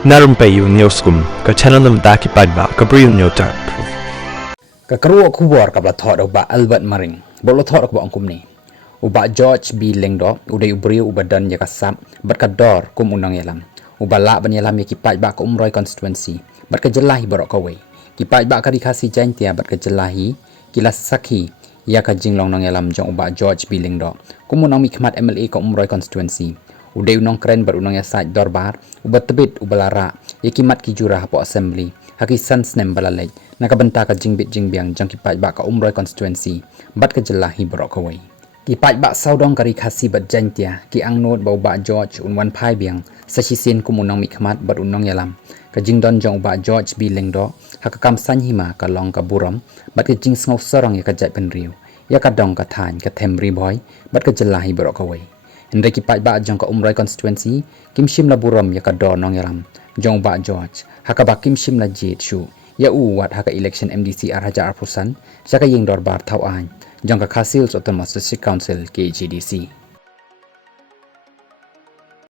Na Rympei U ke channel nabynta ki paidbah ke Bri U Hynñiewtrep. Ka keruak kubur ka thot ba Albert Maring bolo thot ba angkum ni Bah George B Lyngdoh udai briew badan ya kasap bat ka dor kum nongialam la ban yalam ya ki paidbah ka umroi constituency bat ka jylla baroh kawai ki paidbah ka di Khasi jantia bat ka jylla kila sakhi ya ka jinglong nongialam jong Bah George B Lyngdoh kum mi khmat MLA ka umroi constituency udai unong keren bar unong ya saj dorbar ubat tebit ubalara ya kimat ki jurah po assembly haki sansnem balalej nakabenta ka jingbit jingbiang jang ki paidbah ka umroi constituency bat ka jylla baroh kawai ki paidbah saudong kari Khasi bat jantia ki angnot bau Bah George unwan phai biang sasisin kum unong mi khmat bat unong yalam ka jingdon jong Bah George B Lyngdoh hakakam sanhima ka long ka buram bat ka jing sngof sorong ya ka jai penriu ya ka dong ka than ka themri boy bat ka jylla baroh kawai Hendai ki paidbah jong ka umroi constituency kimshim la buram ya ka do nong yalam jong Bah George hakaba kimshim la jit shu ya wat haka election MDC arhajar arpusan saka ying dorbar tau an jong ka Khasi Autonomous District Council KGDC